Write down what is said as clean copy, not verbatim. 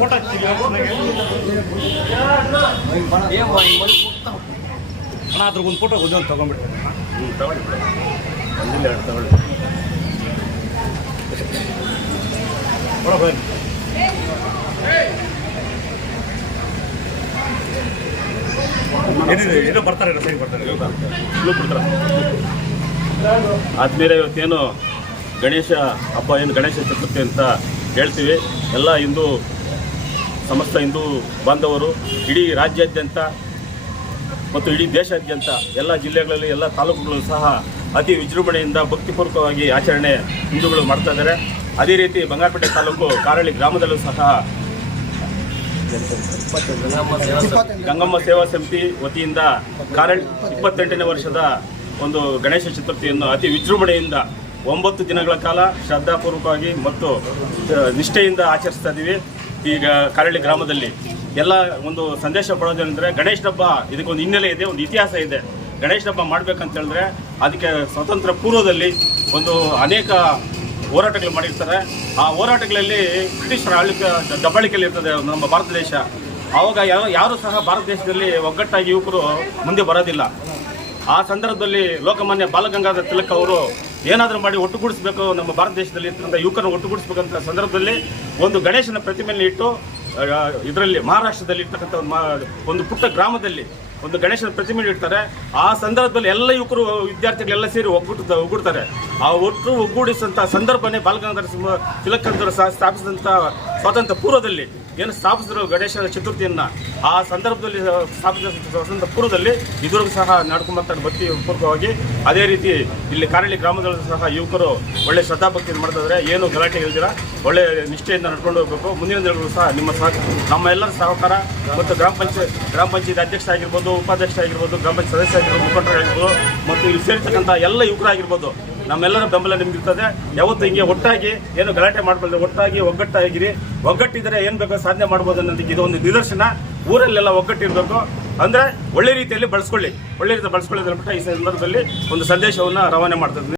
Photo ಅದ್ರ ಒಂದು photo ಒಂದೊಂದು ತಗೊಂಡ್ಬಿಡ್ತೇನೆ. ತಗೊಳ್ಳಿ ಒಂದಿಲ್ಲ ಎರಡು ತಗೊಳ್ಳಿ. ಏನಿದೆ ಏನೋ ಬರ್ತಾರೆ ಸೈನ್ ಬರ್ತಾರೆ ಬಿಡ್ತಾರೆ. ಆದ್ಮೇಲೆ ಇವತ್ತೇನು ಗಣೇಶ ಹಬ್ಬ, ಏನು ಗಣೇಶ ಚತುರ್ಥಿ ಅಂತ ಹೇಳ್ತೀವಿ. ಎಲ್ಲ ಸಮಸ್ತ ಹಿಂದೂ ಬಾಂಧವರು ಇಡೀ ರಾಜ್ಯಾದ್ಯಂತ ಮತ್ತು ಇಡೀ ದೇಶಾದ್ಯಂತ ಎಲ್ಲ ಜಿಲ್ಲೆಗಳಲ್ಲಿ ಎಲ್ಲ ತಾಲೂಕುಗಳು ಸಹ ಅತಿ ವಿಜೃಂಭಣೆಯಿಂದ ಭಕ್ತಿಪೂರ್ವಕವಾಗಿ ಆಚರಣೆ ಹಿಂದೂಗಳು ಮಾಡ್ತಾ ಇದ್ದಾರೆ. ಅದೇ ರೀತಿ ಬಂಗಾರಪೇಟೆ ತಾಲೂಕು ಕಾರಳಿ ಗ್ರಾಮದಲ್ಲೂ ಸಹ ಗಂಗಮ್ಮ ಸೇವಾ ಸಮಿತಿ ವತಿಯಿಂದ ಕಾರಳಿ 28ನೇ ವರ್ಷದ ಒಂದು ಗಣೇಶ ಚತುರ್ಥಿಯನ್ನು ಅತಿ ವಿಜೃಂಭಣೆಯಿಂದ 9 ದಿನಗಳ ಕಾಲ ಶ್ರದ್ಧಾಪೂರ್ವಕವಾಗಿ ಮತ್ತು ನಿಷ್ಠೆಯಿಂದ ಆಚರಿಸ್ತಾ ಇದ್ದೀವಿ. ಈಗ ಕಾರಳಿ ಗ್ರಾಮದಲ್ಲಿ ಎಲ್ಲ ಒಂದು ಸಂದೇಶ ಪಡೋದೇನೆಂದರೆ, ಗಣೇಶ ಹಬ್ಬ ಇದಕ್ಕೊಂದು ಹಿನ್ನೆಲೆ ಇದೆ, ಒಂದು ಇತಿಹಾಸ ಇದೆ. ಗಣೇಶ ಹಬ್ಬ ಮಾಡಬೇಕಂತ ಹೇಳಿದ್ರೆ ಅದಕ್ಕೆ ಸ್ವತಂತ್ರ ಪೂರ್ವದಲ್ಲಿ ಅನೇಕ ಹೋರಾಟಗಳು ಮಾಡಿರ್ತಾರೆ. ಆ ಹೋರಾಟಗಳಲ್ಲಿ ಬ್ರಿಟಿಷರ ಆಳ್ವಿಕೆ ದಬ್ಬಾಳಿಕೆಯಲ್ಲಿ ಇರ್ತದೆ ನಮ್ಮ ಭಾರತ ದೇಶ. ಆವಾಗ ಯಾರು ಸಹ ಭಾರತ ದೇಶದಲ್ಲಿ ಒಗ್ಗಟ್ಟಾಗಿ ಯುವಕರು ಮುಂದೆ ಬರೋದಿಲ್ಲ. ಆ ಸಂದರ್ಭದಲ್ಲಿ ಲೋಕಮಾನ್ಯ ಬಾಲಗಂಗಾಧರ ತಿಲಕ್ ಅವರು ಏನಾದರೂ ಮಾಡಿ ಒಟ್ಟುಗೂಡಿಸಬೇಕು, ನಮ್ಮ ಭಾರತ ದೇಶದಲ್ಲಿ ಇರ್ತಕ್ಕಂಥ ಯುವಕರನ್ನು ಒಟ್ಟುಗೂಡಿಸಬೇಕಂತ ಸಂದರ್ಭದಲ್ಲಿ ಒಂದು ಗಣೇಶನ ಪ್ರತಿಮೆಯನ್ನು ಇಟ್ಟು ಇದರಲ್ಲಿ ಮಹಾರಾಷ್ಟ್ರದಲ್ಲಿ ಇರ್ತಕ್ಕಂಥ ಒಂದು ಪುಟ್ಟ ಗ್ರಾಮದಲ್ಲಿ ಒಂದು ಗಣೇಶನ ಪ್ರತಿಮೆ ಇಡ್ತಾರೆ. ಆ ಸಂದರ್ಭದಲ್ಲಿ ಎಲ್ಲ ಯುವಕರು ವಿದ್ಯಾರ್ಥಿಗಳೆಲ್ಲ ಸೇರಿ ಒಗ್ಗೂಡ್ತಾರೆ. ಆ ಒಗ್ಗೂಡಿಸಿದಂಥ ಸಂದರ್ಭನೇ ಬಾಲಗಂಗಾಧರ ತಿಲಕ್ ಅವರು ಸ್ಥಾಪಿಸಿದಂಥ ಸ್ವಾತಂತ್ರ್ಯ ಪೂರ್ವದಲ್ಲಿ ಏನು ಸ್ಥಾಪಿಸಿದ್ರು ಗಣೇಶ ಚತುರ್ಥಿಯನ್ನು, ಆ ಸಂದರ್ಭದಲ್ಲಿ ಸ್ಥಾಪಿಸಿದ ಸ್ವಾತಂತ್ರ್ಯ ಪೂರ್ವದಲ್ಲಿ ಇದುವರೆಗೂ ಸಹ ನಡ್ಕೊಂಬರ್ತಾರೆ ಭಕ್ತಿ ಪೂರ್ವಕವಾಗಿ. ಅದೇ ರೀತಿ ಇಲ್ಲಿ ಕಾರಳಿ ಗ್ರಾಮದಲ್ಲೂ ಸಹ ಯುವಕರು ಒಳ್ಳೆ ಶ್ರದ್ಧಾಭಕ್ತಿಯನ್ನು ಮಾಡ್ತಿದ್ದಾರೆ. ಏನು ಗಲಾಟೆ ಹೇಳ್ತೀರಾ, ಒಳ್ಳೆ ನಿಷ್ಠೆಯಿಂದ ನಡ್ಕೊಂಡು ಹೋಗಬೇಕು. ಮುಂದಿನ ದಿನಗಳು ಸಹ ನಮ್ಮ ಎಲ್ಲರ ಸಹಕಾರ ಮತ್ತು ಗ್ರಾಮ ಪಂಚಾಯತ್ ಅಧ್ಯಕ್ಷ ಆಗಿರ್ಬೋದು, ಉಪಾಧ್ಯಕ್ಷ ಆಗಿರ್ಬೋದು, ಗ್ರಾಮ ಪಂಚಾಯತ್ ಸದಸ್ಯ ಆಗಿರ್ಬೋದು, ಮುಖಂಡರಾಗಿರ್ಬೋದು ಮತ್ತು ಇಲ್ಲಿ ಸೇರಿರ್ತಕ್ಕಂಥ ಎಲ್ಲ ಯುವಕರಾಗಿರ್ಬೋದು, ನಮ್ಮೆಲ್ಲರ ಬೆಂಬಲ ನಿಮ್ಗಿರ್ತದೆ. ಯಾವತ್ತು ಹಿಂಗೆ ಒಟ್ಟಾಗಿ ಏನು ಗಲಾಟೆ ಮಾಡಬಾರ್ದು, ಒಟ್ಟಾಗಿ ಒಗ್ಗಟ್ಟಾಗಿರಿ. ಒಗ್ಗಟ್ಟಿದ್ರೆ ಏನು ಬೇಕೋ ಸಾಧನೆ ಮಾಡ್ಬೋದು ಅನ್ನೋದಕ್ಕೆ ಇದೊಂದು ನಿದರ್ಶನ. ಊರಲ್ಲೆಲ್ಲ ಒಗ್ಗಟ್ಟಿರಬೇಕು, ಅಂದರೆ ಒಳ್ಳೆ ರೀತಿಯಲ್ಲಿ ಬಳಸ್ಕೊಳ್ಳಿ, ಒಳ್ಳೆ ರೀತಿಯಲ್ಲಿ ಬಳಸ್ಕೊಳ್ಳೋದ್ಬಿಟ್ಟು ಈ ಸಂದರ್ಭದಲ್ಲಿ ಒಂದು ಸಂದೇಶವನ್ನು ರವಾನೆ ಮಾಡ್ತಿದ್ದೀನಿ.